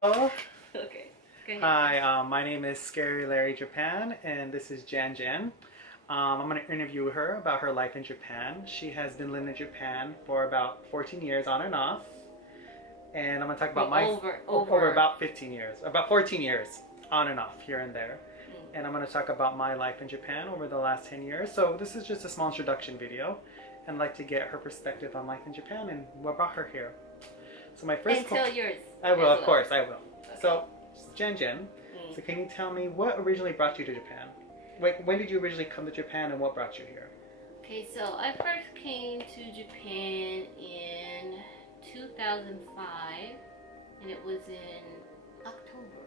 Oh, Okay. Go ahead. hi. My name is Scary Larry Japan, and this is Jan Jan. I'm going to interview her about her life in Japan. She has been living in Japan for about 14 years on and off, and I'm going to talk about Well, my over over. about 15 years, about 14 years on and off here and there. Mm. And I'm going to talk about my life in Japan over the last 10 years. So this is just a small introduction video, and I'd like to get her perspective on life in Japan and what brought her here. So my first And tell yours. I will, as of well. course, I will. Okay. So, Jen Jen, Mm. so can you tell me what originally brought you to Japan? Like, when did you originally come to Japan and what brought you here? Okay, so I first came to Japan in 2005, and it was in October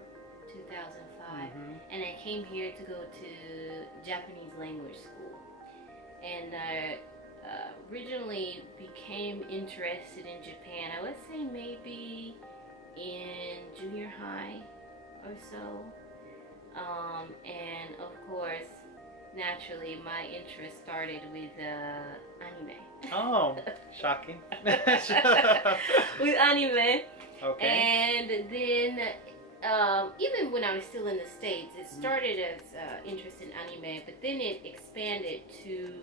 2005. Mm-hmm. And I came here to go to Japanese language school. And I originally became interested in Japan, I would say maybe in junior high or so. And of course, naturally, my interest started with anime. Oh, shocking. With anime. Okay. And then, even when I was still in the States, it started as interest in anime, but then it expanded to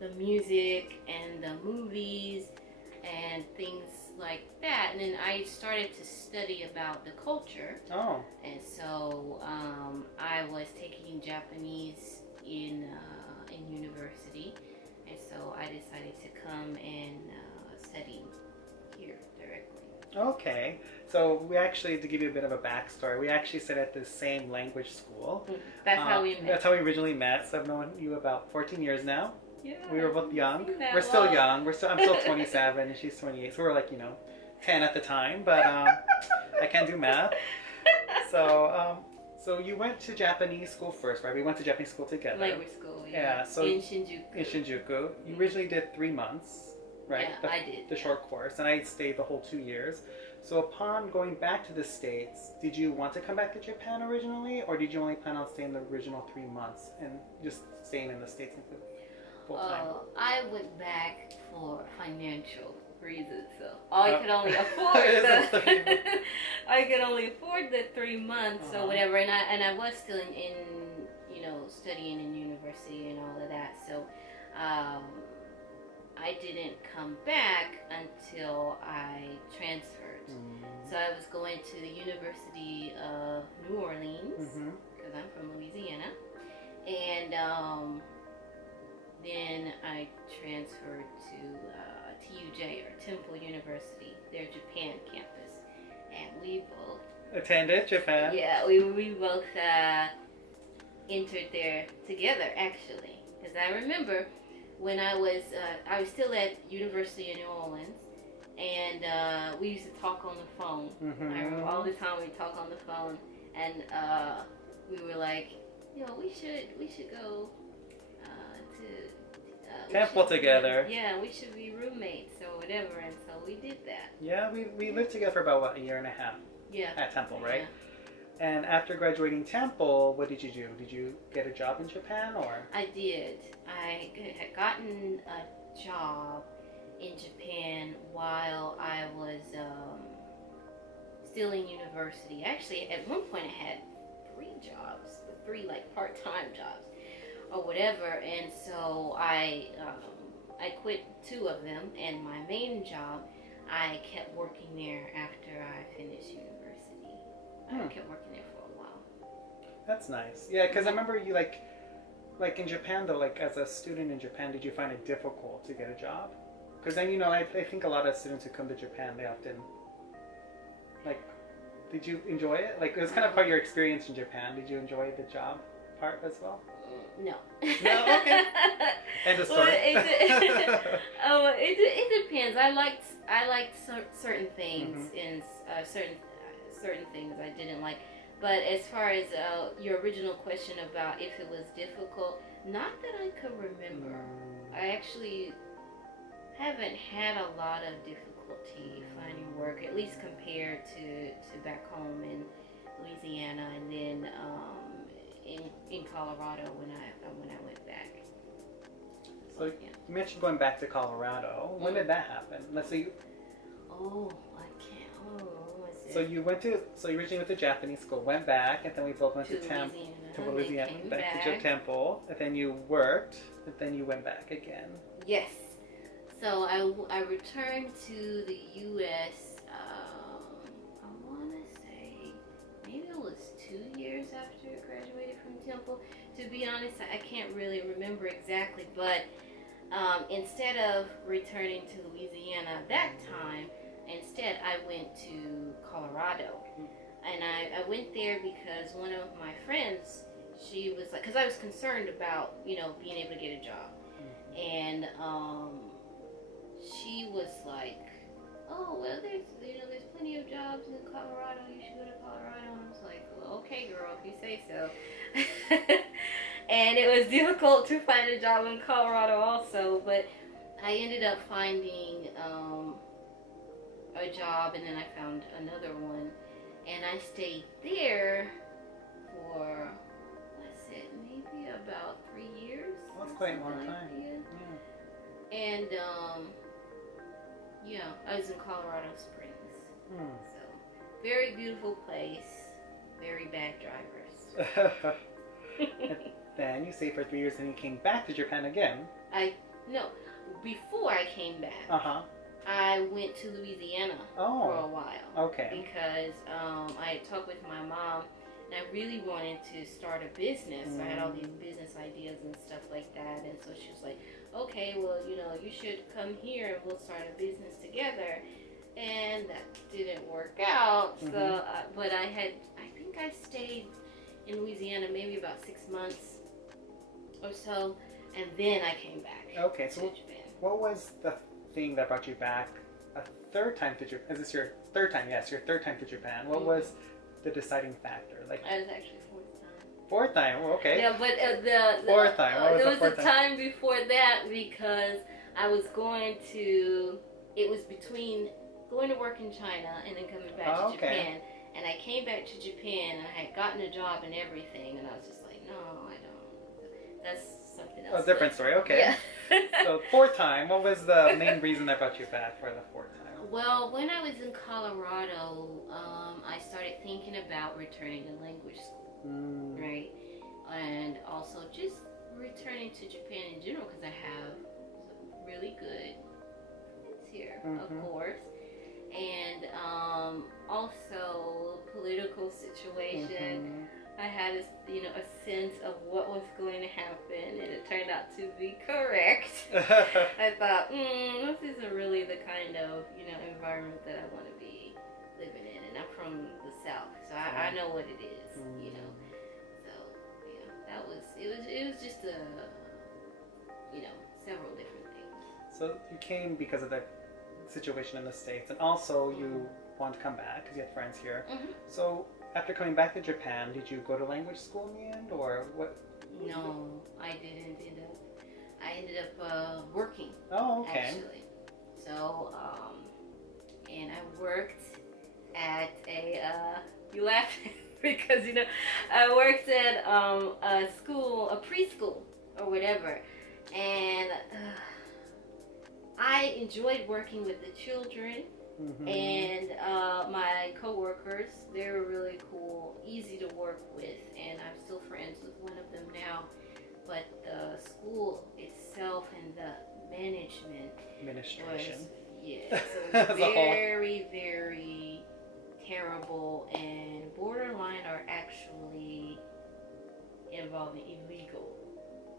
the music and the movies and things like that. And then I started to study about the culture. Oh. And so I was taking Japanese in university. And so I decided to come and study here directly. Okay. So we actually, to give you a bit of a backstory, we actually sit at the same language school. That's how we met. That's how we originally met. So I've known you about 14 years now. Yeah, We were both young. that We're still well. young. I'm still 27 and she's 28. So we were like, 10 at the time. But I can't do math. So you went to Japanese school first, right? We went to Japanese school together. Language school, Yeah, so in Shinjuku. In Shinjuku. You originally did 3 months, right? Yeah, I did. The short course, and I stayed the whole 2 years. So upon going back to the States, did you want to come back to Japan originally, or did you only plan on staying the original 3 months and just staying in the States full time? I went back for financial reasons, so I could only afford I could only afford the 3 months or whatever, and I was still in studying in university and all of that, so I didn't come back until I transferred. So I was going to the University of New Orleans because I'm from Louisiana, and then I transferred to TUJ, or Temple University, their Japan campus, and we both Attended Japan? yeah we both entered there together, actually, because I remember when I was still at University of New Orleans, and we used to talk on the phone. I remember all the time we talk on the phone, and we were like, we should go to Temple together. Yeah, we should be roommates or whatever, and so we did that. Yeah, we lived together for about, what, a year and a half Yeah. at Temple, right? Yeah. And after graduating Temple, what did you do? Did you get a job in Japan, or? I did. I had gotten a job in Japan while I was still in university. Actually, at one point I had 3 jobs, 3 like part-time jobs or whatever, and so I quit 2 of them, and my main job, I kept working there after I finished university. I kept working there for a while. That's nice. Yeah, because I remember you like in Japan though, like as a student in Japan, did you find it difficult to get a job? Because then I think a lot of students who come to Japan, they often like. Did you enjoy it? Like it was kind of part of your experience in Japan. Did you enjoy the job part as well? No. No. Okay. End of story. Well, it depends. I liked certain things, and certain things I didn't like. But as far as your original question about if it was difficult, not that I could remember. I actually haven't had a lot of difficulty finding work, at least compared to back home in Louisiana, and then in Colorado when I went back. So Yeah. you mentioned going back to Colorado. When did that happen? Let's see. Oh, I can't. Oh, when was So you originally went to Japanese school, went back, and then we both went to Louisiana, came back to Temple, and then you worked, and then you went back again. Yes. So I returned to the U.S. I want to say maybe it was 2 years after I graduated from Temple. To be honest, I can't really remember exactly, but instead of returning to Louisiana that time, instead I went to Colorado. And I went there because one of my friends, she was like, because I was concerned about, being able to get a job. And she was like, oh, well, there's plenty of jobs in Colorado. You should go to Colorado. And I was like, well, okay, girl, if you say so. And it was difficult to find a job in Colorado also, but I ended up finding a job, and then I found another one, and I stayed there for, maybe about 3 years. Well, that's quite a long time. Yeah. And I was in Colorado Springs. So very beautiful place, very bad drivers. Then you stayed for 3 years, and you came back to Japan again. Before I came back, I went to Louisiana for a while. Okay. Because I had talked with my mom, and I really wanted to start a business. I had all these business ideas and stuff like that, and so she was like, okay, well, you should come here and we'll start a business together. And that didn't work out. So, but I think I stayed in Louisiana maybe about 6 months or so, and then I came back. Okay, so Japan. What was the thing that brought you back a third time to Japan? Is this your third time? Yes, your third time to Japan. What was the deciding factor? I was actually fourth time. Fourth time. Oh, okay. Yeah, but fourth time. What was there the was fourth a time before that because I was going to. It was between going to work in China and then coming back to Japan. And I came back to Japan and I had gotten a job and everything, and I was just like, no, I don't. That's something else. A different story. Okay. Yeah. So fourth time. What was the main reason that brought you back for the fourth time? Well, when I was in Colorado, I started thinking about returning to language school, right? And also just returning to Japan in general because I have really good friends here, of course. And also political situation. I had a sense of what was going to happen, and it turned out to be correct. I thought, this isn't really the kind of environment that I want to be living in, and I'm from the South, so I know what it is, So that was it was just several different things. So you came because of the situation in the States, and also you wanted to come back because you had friends here. So after coming back to Japan, did you go to language school in the end, or what? No, I didn't end up. I ended up working. Oh, okay. Actually, so and I worked at you laugh because I worked at a school, a preschool or whatever, and I enjoyed working with the children. And my coworkers, they were really cool, easy to work with, and I'm still friends with one of them now. But the school itself and the administration was very, very terrible and borderline or actually involving illegal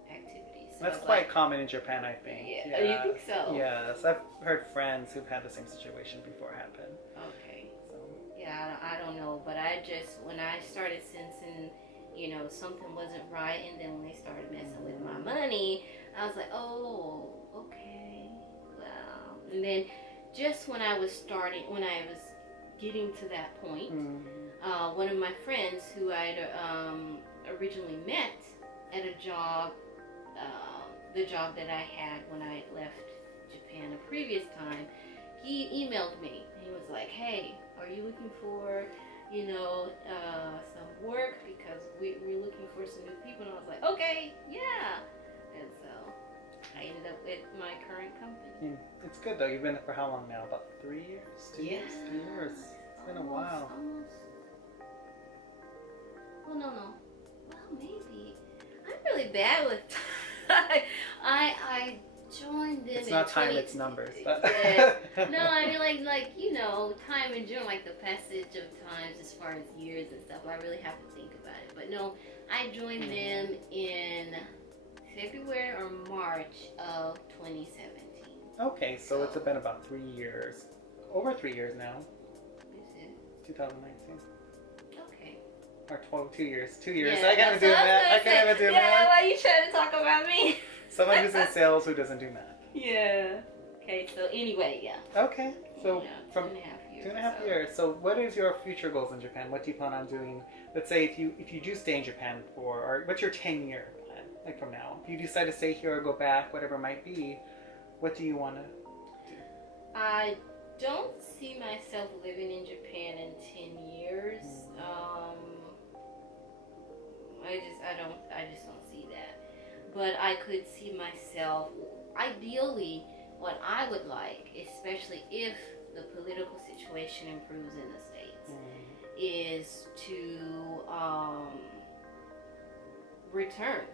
activities. So that's quite common in Japan, I think. Yeah. You think so? Yes, I've heard friends who've had the same situation before happen. Okay. So. Yeah, I don't know, but when I started sensing, something wasn't right, and then when they started messing with my money, I was like, oh, okay, wow. And then just when I was getting to that point, one of my friends who I'd originally met at a job, the job that I had when I left Japan a previous time, he emailed me. He was like, hey, are you looking for, some work? Because we're looking for some new people. And I was like, okay, yeah. And so I ended up with my current company. It's good though. You've been there for how long now? About 3 years? 2 years? 3 years? been a while. Almost. Well, no. Well, maybe. I'm really bad with time. I joined them. It's in not time, 20 it's numbers. But Yeah. No, I mean like time in general, like the passage of times as far as years and stuff. I really have to think about it. But no, I joined them in February or March of 2017. Okay, so it's been about 3 years. Over 3 years now. Is it? 2019. Okay. Or 2 years. 2 years. Yeah, I gotta that's do what math. I was gonna can't even say. do Yeah, math. why you trying to talk about me? Someone who's in sales who doesn't do math. Yeah. Okay, so anyway, yeah. Okay, so Yeah, from 2.5 years. 2.5 years. So what is your future goals in Japan? What do you plan on doing? Let's say if you do stay in Japan for, or what's your 10-year plan, like from now? If you decide to stay here or go back, whatever it might be, what do you want to do? I don't see myself living in Japan in 10 years. I just don't see that. But I could see myself, ideally, what I would like, especially if the political situation improves in the States, is to return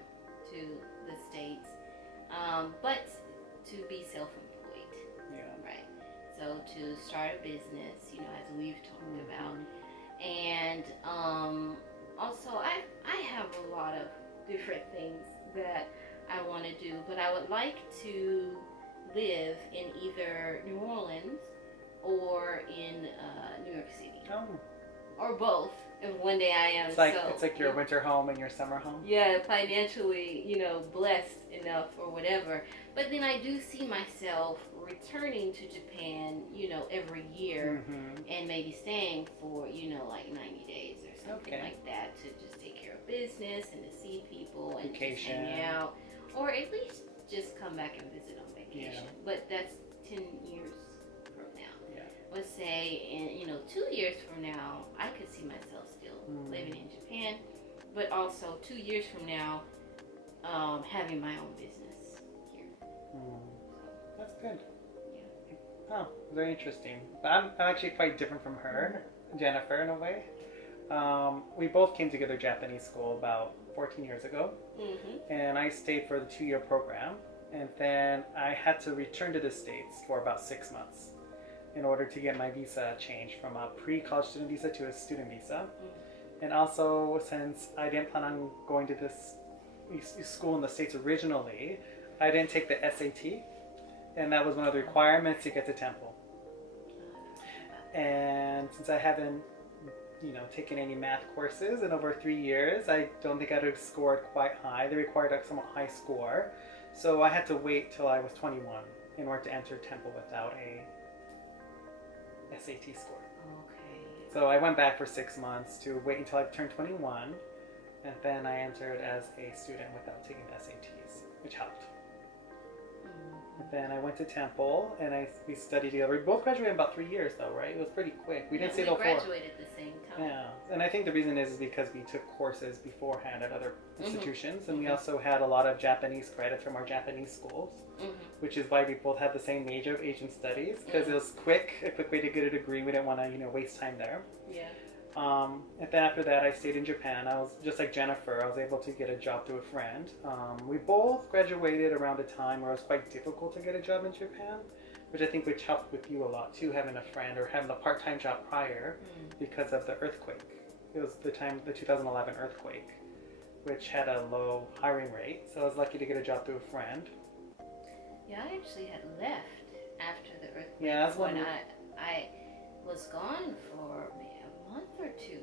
to the States, but to be self-employed. Yeah. Right. So to start a business, as we've talked about, and also I have a lot of different things that I want to do, but I would like to live in either New Orleans or in New York City, Oh. or both. If one day I am, It's like your winter home and your summer home. yeah, financially, blessed enough or whatever. But then I do see myself returning to Japan, every year, and maybe staying for, like 90 days or something like that, to just take care of business and to see people and just hang out, or at least just come back and visit on vacation. Yeah. But that's 10 years from now. Yeah. Let's say in 2 years from now, I could see myself still living in Japan, but also 2 years from now, having my own business here. That's good. Yeah. Oh, very interesting. But I'm actually quite different from her, Jennifer, in a way. We both came together Japanese school about 14 years ago, and I stayed for the 2-year program, and then I had to return to the States for about 6 months in order to get my visa changed from a pre-college student visa to a student visa. And also, since I didn't plan on going to this school in the States originally, I didn't take the SAT, and that was one of the requirements to get to Temple. And since I haven't taken any math courses in over 3 years, I don't think I'd have scored quite high. They required a somewhat high score, so I had to wait till I was 21 in order to enter Temple without a SAT score. Okay. So I went back for 6 months to wait until I turned 21, and then I entered as a student without taking the SATs, which helped. And then I went to Temple, and we studied together. We both graduated in about 3 years, though, right? It was pretty quick. We didn't stay till 4. We graduated at the same time. Yeah, and I think the reason is because we took courses beforehand at other institutions, and we also had a lot of Japanese credits from our Japanese schools, which is why we both had the same major of Asian studies, because it was a quick way to get a degree. We didn't want to, waste time there. Yeah. And then after that, I stayed in Japan. I was just like Jennifer. I was able to get a job through a friend. We both graduated around a time where it was quite difficult to get a job in Japan, which I think which helped with you a lot too, having a friend or having a part-time job prior because of the earthquake. It was the 2011 earthquake, which had a low hiring rate. So I was lucky to get a job through a friend. Yeah, I actually had left after the earthquake. Yeah, that's when I was gone for a month or two,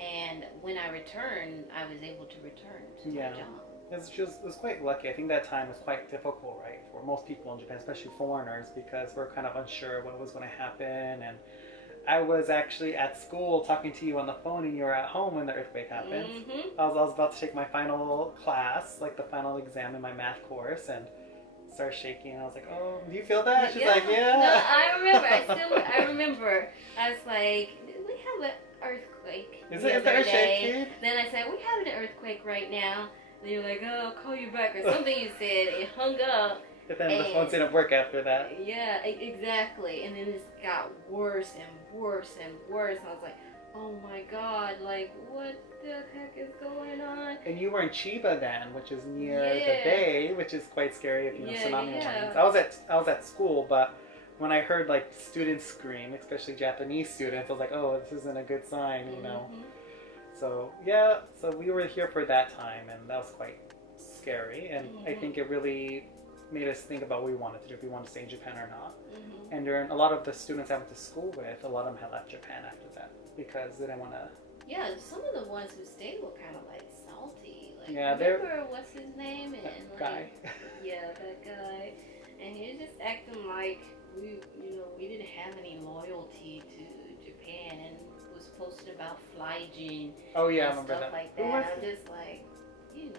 and when I returned, I was able to return to my job. It was quite lucky. I think that time was quite difficult, right, for most people in Japan, especially foreigners, because we're kind of unsure what was going to happen. And I was actually at school talking to you on the phone, and you were at home when the earthquake happened. I was about to take my final class, like the final exam in my math course, and started shaking. I was like, "Oh, do you feel that?" She's like, "Yeah." No, I remember. I remember. I was like, "Did we have an earthquake Is the it other day?" shaking? Then I said, "We have an earthquake right now." And you're like, "Oh, I'll call you back," or something you said. It hung up. But then the And- phones didn't work after that. Yeah, exactly. And then it got worse and worse and worse. And I was like, oh my god, like what the heck is going on? And you were in Chiba then, which is near the Yeah. bay, which is quite scary if you know Yeah, tsunami yeah. warnings. I was at school, but when I heard like students scream, especially Japanese students, I was like, oh, this isn't a good sign, you know. Mhm. So yeah, so we were here for that time, and that was quite scary. And I Mhm. think it really made us think about what we wanted to do, if we wanted to stay in Japan or not. Mhm. And during a lot of the students I went to school with, a lot of them had left Japan after that because they didn't want to. Yeah, some of the ones who stayed were kind of like salty. Like, Yeah, they're- remember what's his name? And like, Guy. Yeah, that guy. And he was just acting like we didn't have any loyalty to Japan and was posted about flying Oh yeah, I and remember stuff that. like Who that. was I'm it? just like, you know,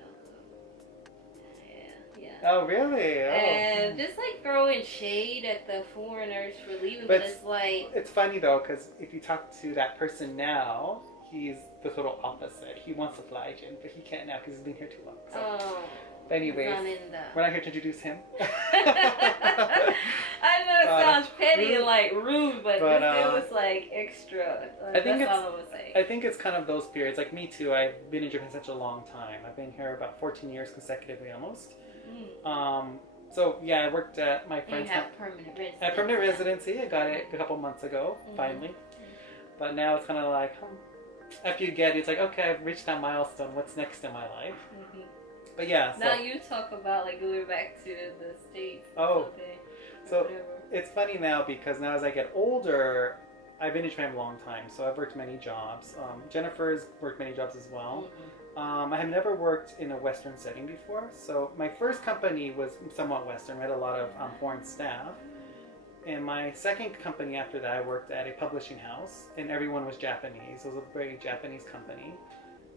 yeah. Oh really? Oh. And just like throwing shade at the foreigners for leaving, but But it's like, It's funny though, because if you talk to that person now, he's the total opposite. He wants to fly in, but he can't now because he's been here too long. So, oh. anyways, Not in the... we're not here to introduce him. I know it sounds petty and like rude, but But, this dude was like extra. I think That's all I would say. I think it's kind of those periods. Like me too. I've been in Japan such a long time. I've been here about 14 years consecutively, almost. Mm. So yeah, I worked at my And you friend's have permanent residency. at permanent residency. I got it a couple months ago, Mhm. finally. But now it's kind of like, after you get it, it's like, okay, I've reached that milestone. What's next in my life? Mhm. But yeah, so Now you talk about like going back to the States. Oh. someday, or So- whatever. it's funny now because now as I get older, I've been in Japan a long time, so I've worked many jobs. Jennifer's worked many jobs as well. Mhm. I have never worked in a Western setting before, so my first company was somewhat Western. We had a lot of foreign staff. And my second company after that, I worked at a publishing house, and everyone was Japanese. It was a very Japanese company.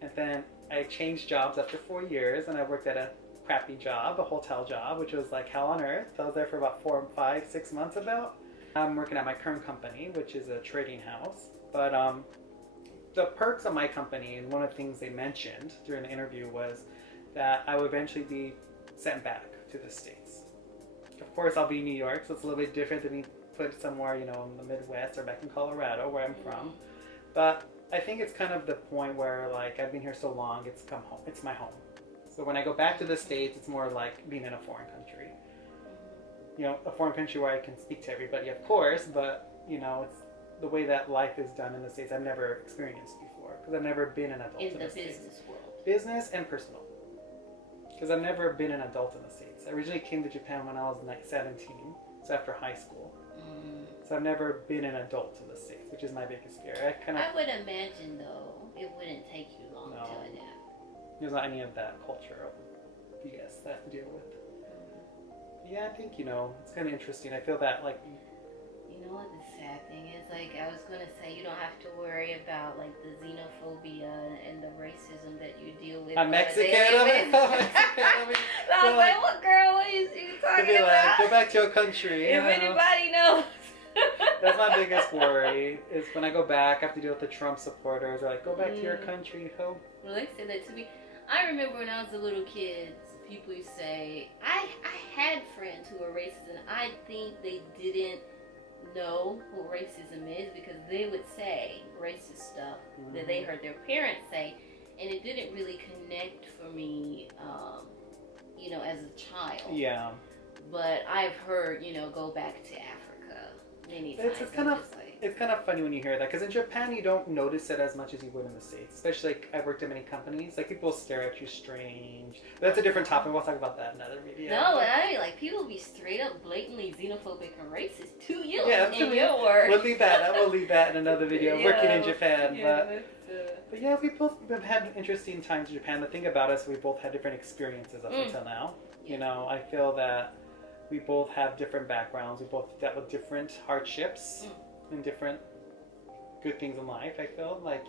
And then I changed jobs after 4 years, and I worked at a crappy job, a hotel job, which was like hell on earth. I was there for about 4, 5, 6 months about. I'm working at my current company, which is a trading house. But the perks of my company, and one of the things they mentioned during the interview was that I would eventually be sent back to the States. Of course, I'll be in New York, so it's a little bit different than being put somewhere, in the Midwest or back in Colorado, where I'm from. But I think it's kind of the point where, like, I've been here so long, it's come home. It's my home. So when I go back to the States, it's more like being in a foreign country. A foreign country where I can speak to everybody, of course, but, it's the way that life is done in the States I've never experienced before, because I've never been an adult In the States. business world. Business and personal. Because I've never been an adult in the States. I originally came to Japan when I was 17, so after high school. Mm. So I've never been an adult in the States, which is my biggest fear. I would imagine though it wouldn't take you long No. to adapt. There's not any of that culture of BS that I have to deal with. Yeah, I think, it's kind of interesting. I feel that, like, You know what the sad thing is? Like I was gonna say, you don't have to worry about like the xenophobia and the racism that you deal with. I'm on a Mexican. daily I'm basis. Mexican. I was like, what girl? What are you They'd talking be like, about? go back to your country. If anybody knows. That's my biggest worry, is when I go back, I have to deal with the Trump supporters. They're like, go back to your country, ho. Well, they said that to me. I remember when I was a little kid, people used to say, I had friends who were racist, and I think they didn't know what racism is because they would say racist stuff that they heard their parents say, and it didn't really connect for me, as a child. Yeah. But I've heard, go back to Africa many times. It's kind of just like, It's kind of funny when you hear that, because in Japan you don't notice it as much as you would in the States. Especially, like, I've worked at many companies, like, people stare at you strange. But that's a different topic. We'll talk about that in another video. No, like people be straight up blatantly xenophobic and racist to you Yeah, in your work. We'll leave that. I will leave that in another video. Yeah, Working in Japan, yeah, but yeah, we both have had interesting times in Japan. The thing about us, we both had different experiences up until now. I feel that we both have different backgrounds. We both dealt with different hardships and different good things in life. I feel like,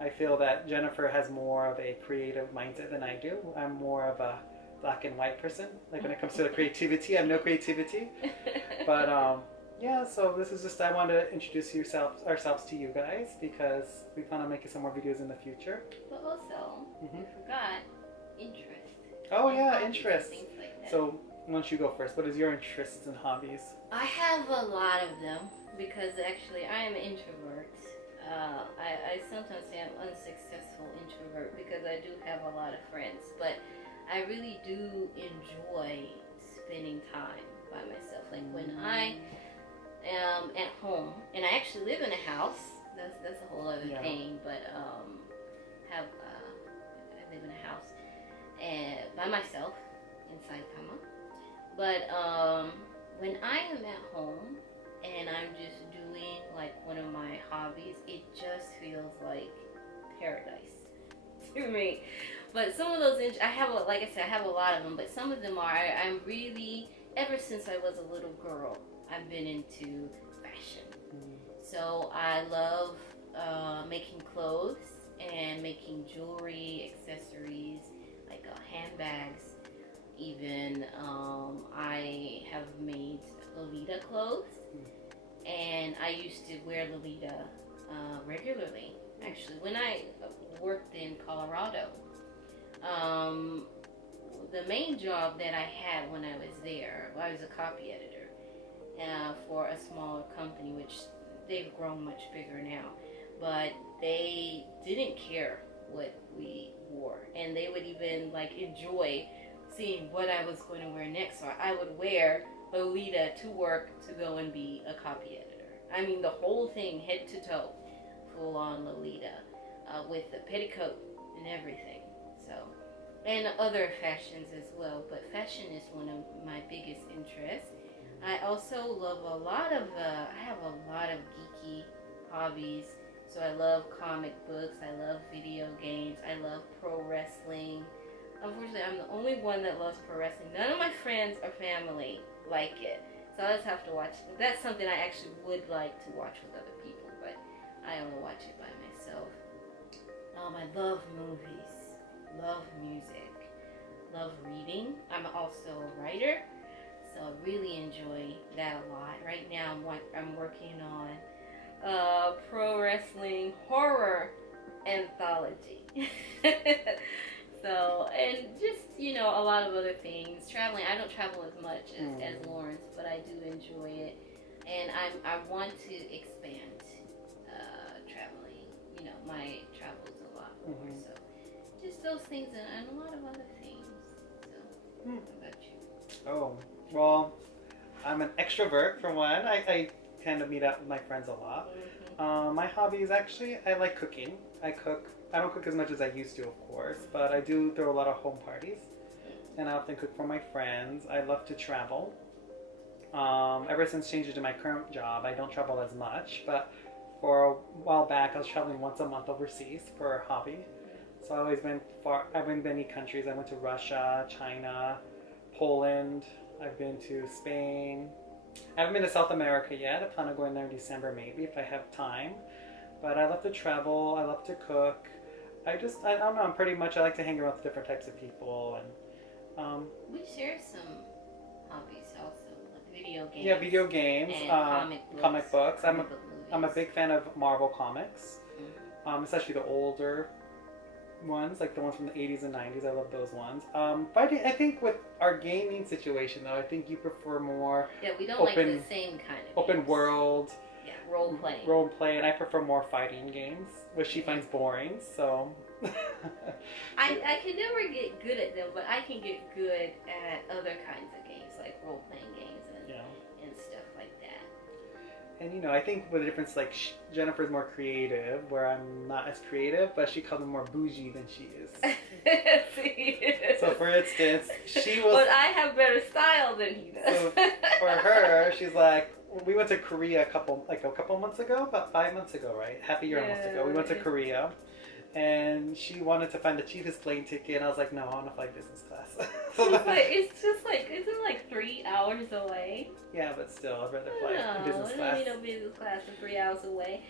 I feel that Jennifer has more of a creative mindset than I do. I'm more of a black and white person. Like, when it comes to the creativity, I have no creativity. But yeah, so this is just, I wanted to introduce ourselves to you guys, because we plan on making some more videos in the future. But also, Mhm. I forgot interest. Oh yeah, Hobbies, interest. Things like that. So Why don't you go first? What is your interests and hobbies? I have a lot of them because actually I am an introvert. I sometimes say I'm unsuccessful introvert because I do have a lot of friends, but I really do enjoy spending time by myself. Like when I am at home, and I actually live in a house. That's a whole other thing, but I live in a house and by myself in Saitama. But when I am at home and I'm just doing like one of my hobbies, it just feels like paradise to me. But some of those, I have, like I said, I have a lot of them. But some of them are, I'm really, ever since I was a little girl, I've been into fashion. So I love making clothes and making jewelry, accessories, like handbags. Even I have made Lolita clothes, and I used to wear Lolita regularly. Actually, when I worked in Colorado, the main job that I had when I was there, I was a copy editor for a smaller company, which they've grown much bigger now, but they didn't care what we wore, and they would even like enjoy seeing what I was going to wear next. So I would wear Lolita to work to go and be a copy editor. I mean, the whole thing, head to toe, full on Lolita, with the petticoat and everything. So, and other fashions as well. But fashion is one of my biggest interests. I also love a lot of, I have a lot of geeky hobbies. So I love comic books, I love video games, I love pro wrestling. Unfortunately, I'm the only one that loves pro wrestling. None of my friends or family like it. So I just have to watch. That's something I actually would like to watch with other people, but I only watch it by myself. I love movies, love music, love reading. I'm also a writer, so I really enjoy that a lot. Right now, I'm working on pro wrestling horror anthology. So, and just, a lot of other things. Traveling, I don't travel as much as Lawrence, but I do enjoy it. And I want to expand traveling, my travels a lot more. So, just those things and a lot of other things. So, how about you? Oh, well, I'm an extrovert for one. I tend to meet up with my friends a lot. My hobbies, actually, I like cooking. I cook. I don't cook as much as I used to, of course, but I do throw a lot of home parties, and I often cook for my friends. I love to travel. Ever since changing to my current job, I don't travel as much, but for a while back, I was traveling once a month overseas for a hobby. So I always went far. I've been to many countries. I went to Russia, China, Poland. I've been to Spain. I haven't been to South America yet. I plan on going there in December maybe if I have time. But I love to travel. I love to cook. I don't know. I like to hang around with different types of people and. We share some hobbies also, like video games. Yeah, video games. And comic books. I'm a movies. big fan of Marvel comics, especially the older ones, like the ones from the 80s and 90s. I love those ones. But I think with our gaming situation, though, I think you prefer more. Yeah, we don't open, like the same kind of open games. world. Yeah, role-playing. Role play, and I prefer more fighting games, which she finds boring. So. I can never get good at them, but I can get good at other kinds of games, like role-playing games and stuff like that. And I think with the difference, like Jennifer's more creative, where I'm not as creative, but she calls me more bougie than she is. So for instance, she was. But I have better style than he does. So for her, she's like, we went to Korea a couple months ago, about 5 months ago, right? Half a year almost ago. We went to Korea. And she wanted to find the cheapest plane ticket, and I was like, no, I want to fly business class. Isn't it like 3 hours away? Yeah, but still, I'd rather fly business class. No, I don't need no business class for 3 hours away.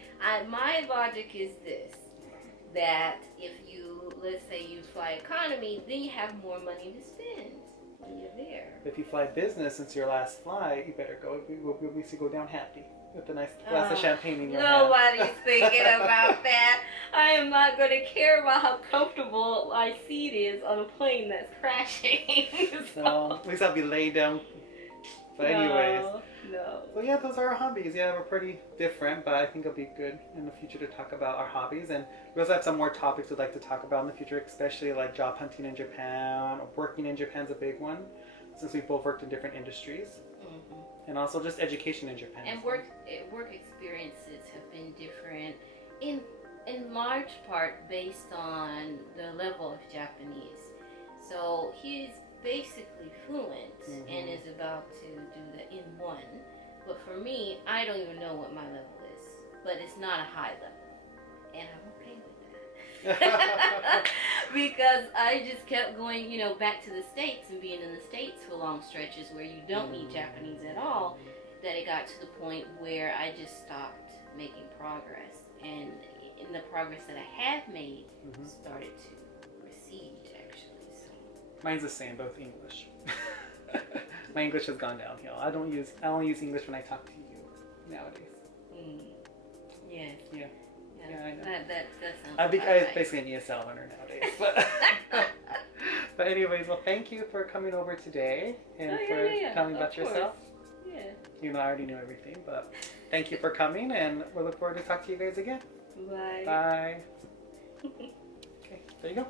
My logic is this, that if you, let's say you fly economy, then you have more money to spend when you're there. If you fly business, since your last flight, you better go, we go down happy. with a nice glass of champagne in your hand. Nobody's thinking about that. I am not going to care about how comfortable my seat is on a plane that's crashing. Well, at least I'll be laid down. But anyways. No. So yeah, those are our hobbies. Yeah, we're pretty different, but I think it'll be good in the future to talk about our hobbies. And we also have some more topics we'd like to talk about in the future, especially like job hunting in Japan. Working in Japan's a big one, since we both worked in different industries. And also just education in Japan. And work experiences have been different in large part based on the level of Japanese. So he's basically fluent and is about to do the N1. But for me, I don't even know what my level is. But it's not a high level. And I'm okay with that. Because I just kept going, back to the States and being in the States for long stretches where you don't need Japanese at all, that it got to the point where I just stopped making progress. And in the progress that I have made, started to recede, actually. So. Mine's the same, both English. My English has gone downhill. I only use English when I talk to you nowadays. Yeah. Yeah. Yeah, I know. That sounds I'm right. basically an ESL learner nowadays. But anyways, well, thank you for coming over today and for telling me about yourself. Yeah. Even though I already knew everything, but thank you for coming, and we'll look forward to talk to you guys again. Bye. Bye. Okay, there you go.